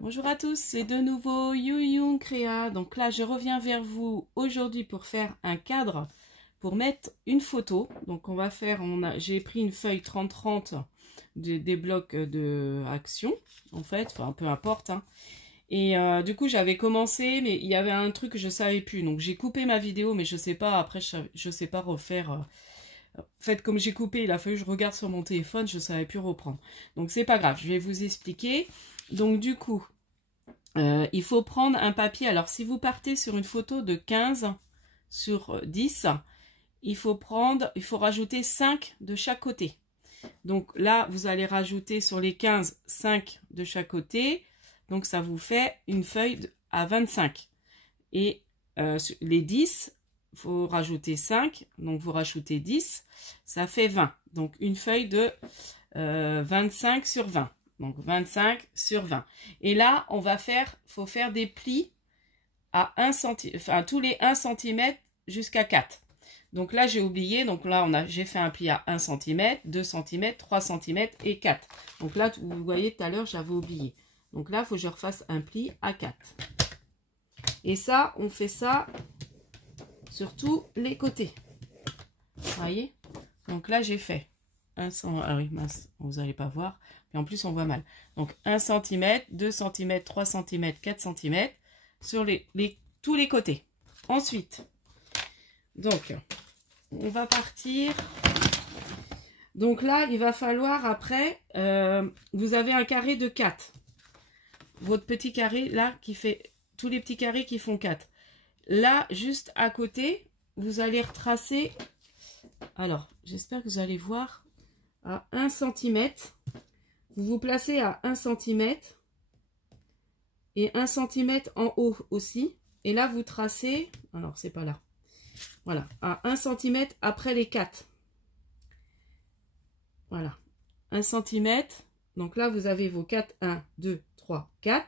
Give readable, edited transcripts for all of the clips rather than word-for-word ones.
Bonjour à tous, c'est de nouveau Yuyun Créa. Donc là, je reviens vers vous aujourd'hui pour faire un cadre pour mettre une photo. Donc on va faire, j'ai pris une feuille 30-30 des blocs de action, en fait, enfin peu importe. Hein. Et du coup, j'avais commencé, mais il y avait un truc que je savais plus. Donc j'ai coupé ma vidéo, mais je sais pas, après je sais pas refaire. En fait, comme j'ai coupé, il a fallu que je regarde sur mon téléphone, je ne savais plus reprendre. Donc c'est pas grave, je vais vous expliquer. Donc du coup, il faut prendre un papier. Alors si vous partez sur une photo de 15 sur 10, il faut rajouter 5 de chaque côté. Donc là, vous allez rajouter sur les 15, 5 de chaque côté. Donc ça vous fait une feuille à 25. Et les 10, il faut rajouter 5. Donc vous rajoutez 10, ça fait 20. Donc une feuille de 25 sur 20. Donc 25 sur 20. Et là, faut faire des plis à 1 cm, enfin tous les 1 cm jusqu'à 4. Donc là, j'ai oublié. Donc là, j'ai fait un pli à 1 cm, 2 cm, 3 cm et 4. Donc là, vous voyez, tout à l'heure, j'avais oublié. Donc là, il faut que je refasse un pli à 4. Et ça, on fait ça sur tous les côtés. Vous voyez? Donc là, j'ai fait 1 cm. Ah oui, mince, vous n'allez pas voir. Et en plus, on voit mal. Donc 1 cm, 2 cm, 3 cm, 4 cm sur tous les côtés. Ensuite, donc, on va partir. Donc là, il va falloir après, vous avez un carré de 4. Votre petit carré là qui fait tous les petits carrés qui font 4. Là, juste à côté, vous allez retracer. Alors, j'espère que vous allez voir à 1 cm. Vous vous placez à 1 cm et 1 cm en haut aussi. Et là, vous tracez, alors c'est pas là, voilà, à 1 cm après les 4. Voilà, 1 cm. Donc là, vous avez vos 4, 1, 2, 3, 4.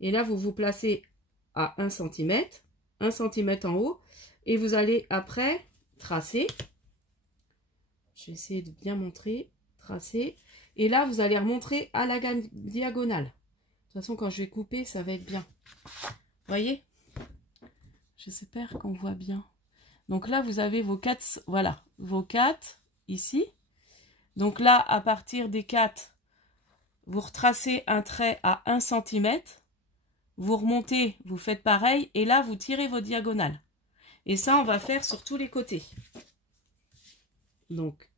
Et là, vous vous placez à 1 cm, 1 cm en haut. Et vous allez après tracer. Je vais essayer de bien montrer, tracer. Et là, vous allez remontrer à la diagonale. De toute façon, quand je vais couper, ça va être bien. Vous voyez? J'espère qu'on voit bien. Donc là, vous avez vos 4, voilà, vos 4 ici. Donc là, à partir des 4, vous retracez un trait à 1 cm. Vous remontez, vous faites pareil. Et là, vous tirez vos diagonales. Et ça, on va faire sur tous les côtés. Donc,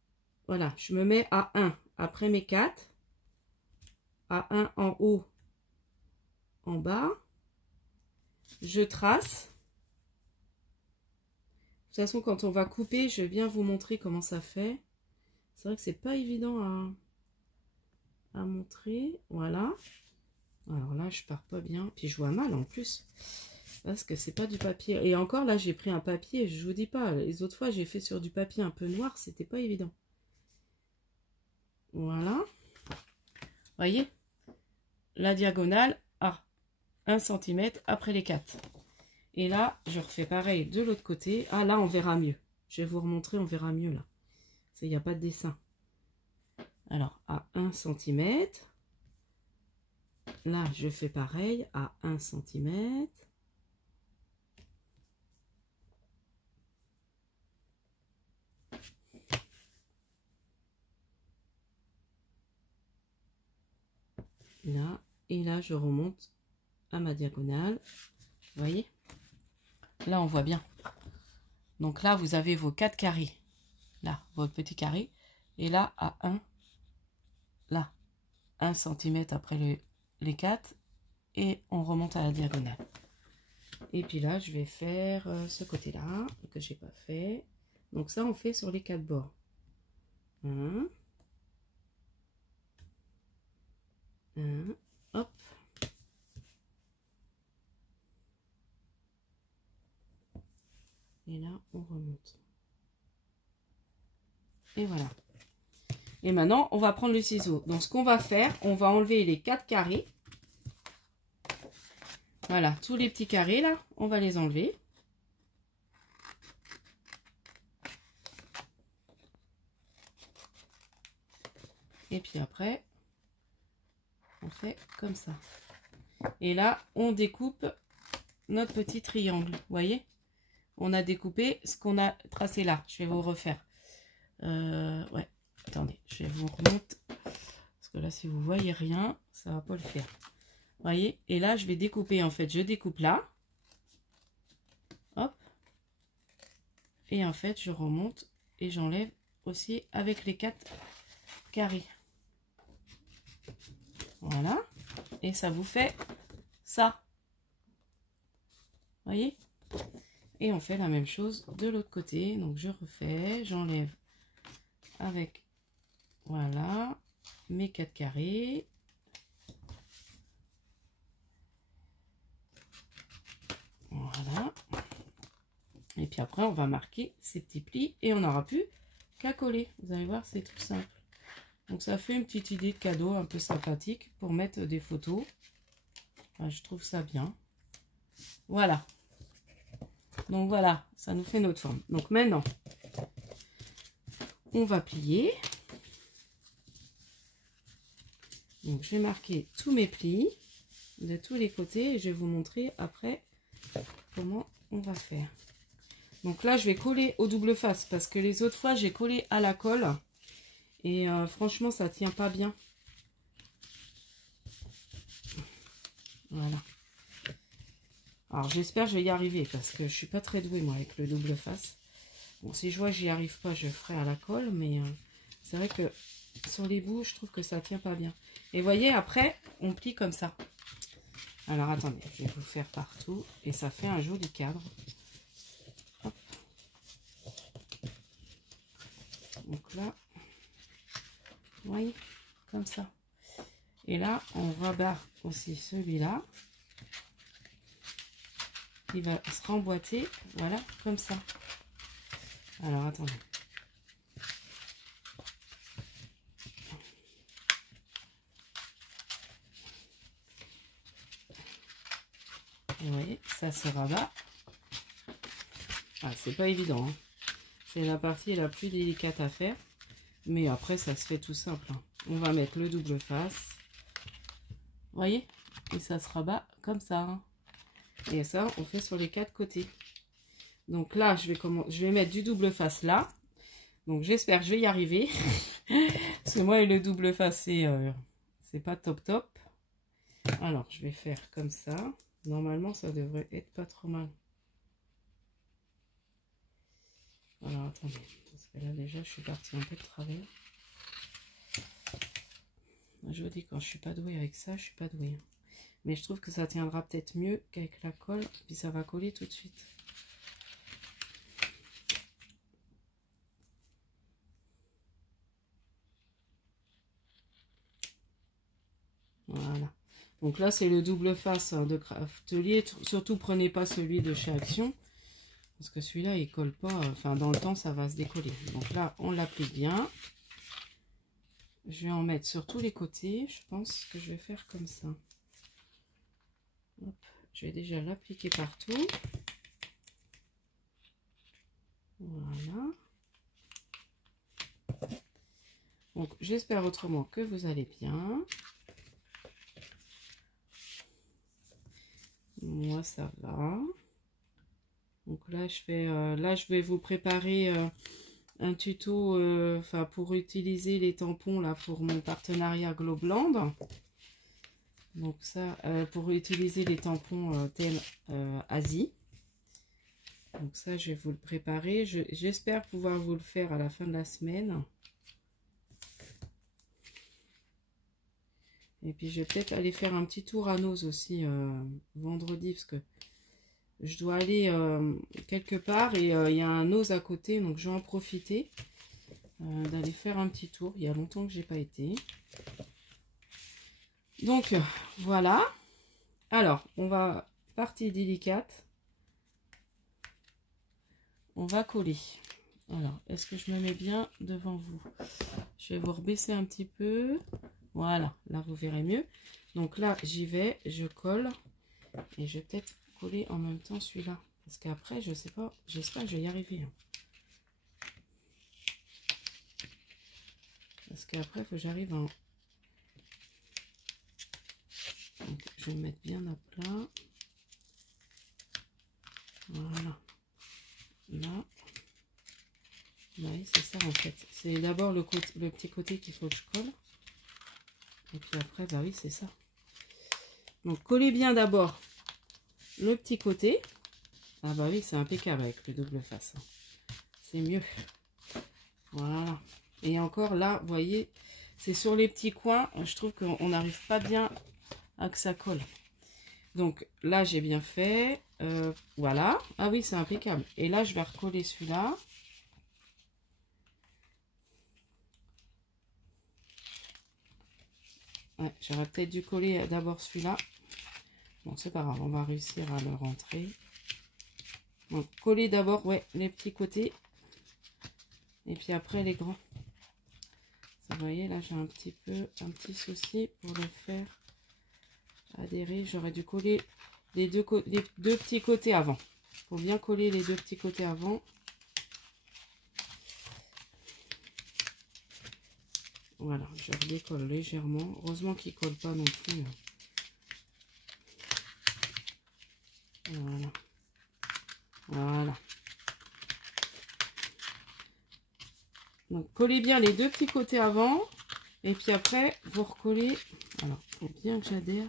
voilà, je me mets à 1 après mes 4. À 1 en haut, en bas. Je trace. De toute façon, quand on va couper, je vais bien vous montrer comment ça fait. C'est vrai que c'est pas évident à montrer. Voilà. Alors là, je pars pas bien. Puis je vois mal en plus. Parce que c'est pas du papier. Et encore là, j'ai pris un papier. Je vous dis pas. Les autres fois, j'ai fait sur du papier un peu noir. C'était pas évident. Voilà. Vous voyez? La diagonale à 1 cm après les 4. Et là, je refais pareil de l'autre côté. Ah, là, on verra mieux. Je vais vous remontrer, on verra mieux là. Il n'y a pas de dessin. Alors, à 1 cm. Là, je fais pareil à 1 cm. Là, et là, je remonte à ma diagonale. Vous voyez? Là, on voit bien. Donc là, vous avez vos 4 carrés. Là, votre petit carré. Et là, à 1, là, 1 cm après les 4. Et on remonte à la diagonale. Et puis là, je vais faire ce côté-là, que j'ai pas fait. Donc ça, on fait sur les 4 bords. 1. 1. Hop. Et là, on remonte. Et voilà. Et maintenant, on va prendre le ciseau. Donc, ce qu'on va faire, on va enlever les 4 carrés. Voilà, tous les petits carrés, là, on va les enlever. Et puis après, on fait comme ça. Et là, on découpe notre petit triangle. Vous voyez? On a découpé ce qu'on a tracé là. Je vais vous refaire. Ouais, attendez, je vais vous remonter. Parce que là, si vous voyez rien, ça va pas le faire. Vous voyez? Et là, je vais découper. En fait, je découpe là. Hop. Et en fait, je remonte et j'enlève aussi avec les 4 carrés. Voilà. Et ça vous fait ça. Vous voyez? Et on fait la même chose de l'autre côté. Donc, je refais, j'enlève avec, voilà, mes 4 carrés. Voilà. Et puis après, on va marquer ces petits plis et on n'aura plus qu'à coller. Vous allez voir, c'est tout simple. Donc, ça fait une petite idée de cadeau un peu sympathique pour mettre des photos. Enfin, je trouve ça bien. Voilà. Donc, voilà, ça nous fait notre forme. Donc, maintenant, on va plier. Donc, je vais marquer tous mes plis de tous les côtés et je vais vous montrer après comment on va faire. Donc là, je vais coller au double face parce que les autres fois, j'ai collé à la colle et franchement, ça tient pas bien. Voilà. Alors, j'espère que je vais y arriver parce que je suis pas très douée, moi, avec le double face. Bon, si je vois que j'y arrive pas, je ferai à la colle, mais c'est vrai que sur les bouts, je trouve que ça tient pas bien. Et vous voyez, après, on plie comme ça. Alors, attendez, je vais vous faire partout et ça fait un joli cadre. Hop. Donc là, vous voyez, comme ça. Et là, on rabat aussi celui-là. Il va se remboîter, voilà, comme ça. Alors, attendez. Vous voyez, ça se rabat. Ah, c'est pas évident, hein. C'est la partie la plus délicate à faire. Mais après, ça se fait tout simple, hein. On va mettre le double face. Vous voyez? Et ça se rabat comme ça, hein. Et ça, on fait sur les 4 côtés. Donc là, je vais mettre du double face là. Donc j'espère que je vais y arriver. Parce que moi, le double face, c'est pas top top. Alors, je vais faire comme ça. Normalement, ça devrait être pas trop mal. Alors, attendez. Parce que là, déjà, je suis partie un peu de travers. Je vous dis, quand je suis pas douée avec ça, je suis pas douée. Mais je trouve que ça tiendra peut-être mieux qu'avec la colle. Puis ça va coller tout de suite. Voilà. Donc là, c'est le double face de Craftelier. Surtout, prenez pas celui de chez Action. Parce que celui-là, il colle pas. Enfin, dans le temps, ça va se décoller. Donc là, on l'applique bien. Je vais en mettre sur tous les côtés. Je pense que je vais faire comme ça. Hop. Je vais déjà l'appliquer partout. Voilà. Donc, j'espère autrement que vous allez bien. Moi, ça va. Donc là, je vais vous préparer un tuto pour utiliser les tampons là pour mon partenariat Globland. Donc ça, pour utiliser les tampons thème Asie. Donc ça, je vais vous le préparer. J'espère pouvoir vous le faire à la fin de la semaine. Et puis, je vais peut-être aller faire un petit tour à Nose aussi vendredi, parce que je dois aller quelque part et il y a un Nose à côté, donc je vais en profiter d'aller faire un petit tour. Il y a longtemps que j'ai pas été. Donc, voilà. Alors, on va, partie délicate, on va coller. Alors, est-ce que je me mets bien devant vous? Je vais vous rebaisser un petit peu. Voilà, là vous verrez mieux. Donc là, j'y vais, je colle. Et je vais peut-être coller en même temps celui-là. Parce qu'après, je sais pas, j'espère que je vais y arriver. Parce qu'après, il faut que j'arrive en... Donc, je vais me mettre bien à plat. Voilà. Là. Oui, c'est ça en fait. C'est d'abord le petit côté qu'il faut que je colle. Et puis après, bah oui, c'est ça. Donc, collez bien d'abord le petit côté. Ah bah oui, c'est impeccable avec le double face. C'est mieux. Voilà. Et encore là, vous voyez, c'est sur les petits coins. Je trouve qu'on n'arrive pas bien à que ça colle. Donc là, j'ai bien fait. Voilà. Ah oui, c'est impeccable. Et là, je vais recoller celui-là. Ouais, j'aurais peut-être dû coller d'abord celui-là. Bon, c'est pas grave, on va réussir à le rentrer. Donc, coller d'abord, ouais, les petits côtés. Et puis après, les grands. Vous voyez, là, j'ai un petit souci pour le faire adhérer. J'aurais dû coller les deux petits côtés avant. Il faut bien coller les deux petits côtés avant. Voilà, je redécolle légèrement. Heureusement qu'il ne colle pas non plus. Voilà. Voilà. Donc, collez bien les deux petits côtés avant. Et puis après, vous recollez. Alors, il faut bien que j'adhère.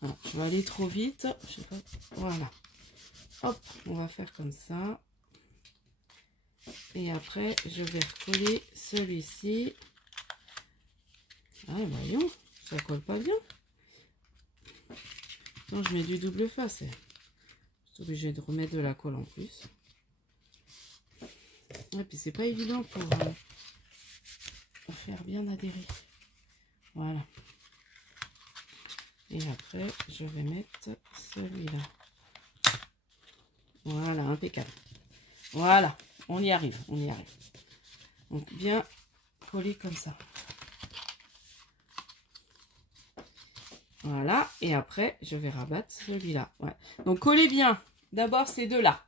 Voilà, je vais aller trop vite. Je sais pas. Voilà. Hop, on va faire comme ça. Et après, je vais recoller celui-ci. Ah, voyons, ça colle pas bien. Non, je mets du double face. Je suis obligée de remettre de la colle en plus. Et puis, c'est pas évident pour faire bien adhérer. Voilà. Et après, je vais mettre celui-là. Voilà, impeccable. Voilà, on y arrive, on y arrive. Donc, bien coller comme ça. Voilà, et après, je vais rabattre celui-là. Ouais. Donc, collez bien. D'abord, ces deux-là.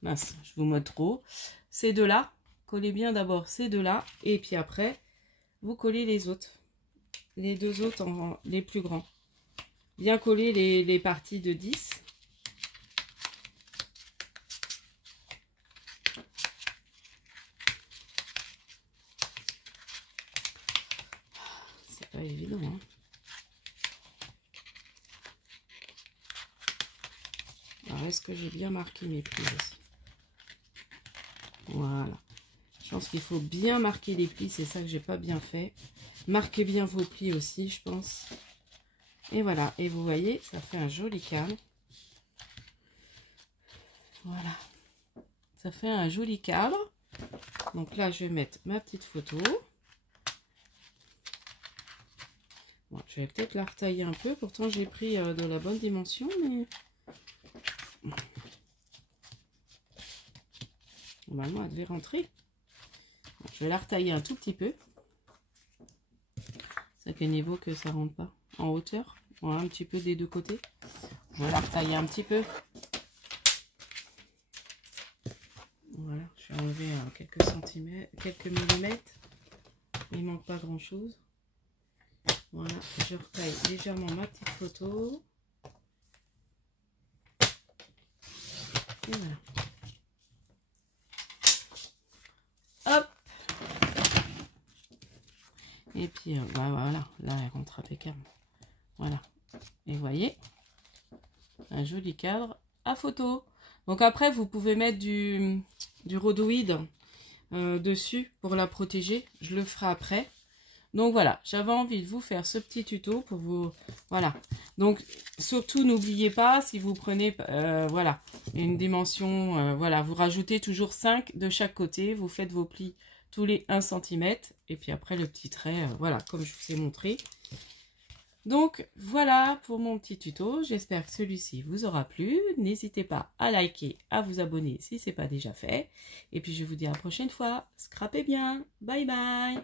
Mince, je vous montre trop. Ces deux-là. Collez bien d'abord ces deux-là. Et puis après, vous collez les autres. Les deux autres, les plus grands. Bien coller les parties de 10. C'est pas évident, hein. Alors, est-ce que j'ai bien marqué mes plis aussi? Voilà. Je pense qu'il faut bien marquer les plis. C'est ça que j'ai pas bien fait. Marquez bien vos plis aussi, je pense. Et voilà. Et vous voyez, ça fait un joli cadre. Voilà. Ça fait un joli cadre. Donc là, je vais mettre ma petite photo. Bon, je vais peut-être la retailler un peu. Pourtant, j'ai pris de la bonne dimension, mais... Normalement, elle devait rentrer. Bon, je vais la retailler un tout petit peu. C'est à quel niveau que ça rentre pas? En hauteur. Voilà, un petit peu des deux côtés. Je vais la retailler un petit peu. Voilà, je vais enlever quelques centimètres, quelques millimètres. Il manque pas grand chose. Voilà, je retaille légèrement ma petite photo. Et voilà. Hop. Et puis, bah voilà, là, elle rentre impeccable. Voilà. Et vous voyez, un joli cadre à photo. Donc après, vous pouvez mettre du rhodoïde dessus pour la protéger. Je le ferai après. Donc voilà, j'avais envie de vous faire ce petit tuto pour vous... Voilà. Donc surtout, n'oubliez pas, si vous prenez voilà, une dimension, voilà, vous rajoutez toujours 5 de chaque côté. Vous faites vos plis tous les 1 cm. Et puis après, le petit trait, voilà, comme je vous ai montré. Donc voilà pour mon petit tuto. J'espère que celui-ci vous aura plu. N'hésitez pas à liker, à vous abonner si ce n'est pas déjà fait. Et puis je vous dis à la prochaine fois. Scrapez bien. Bye bye.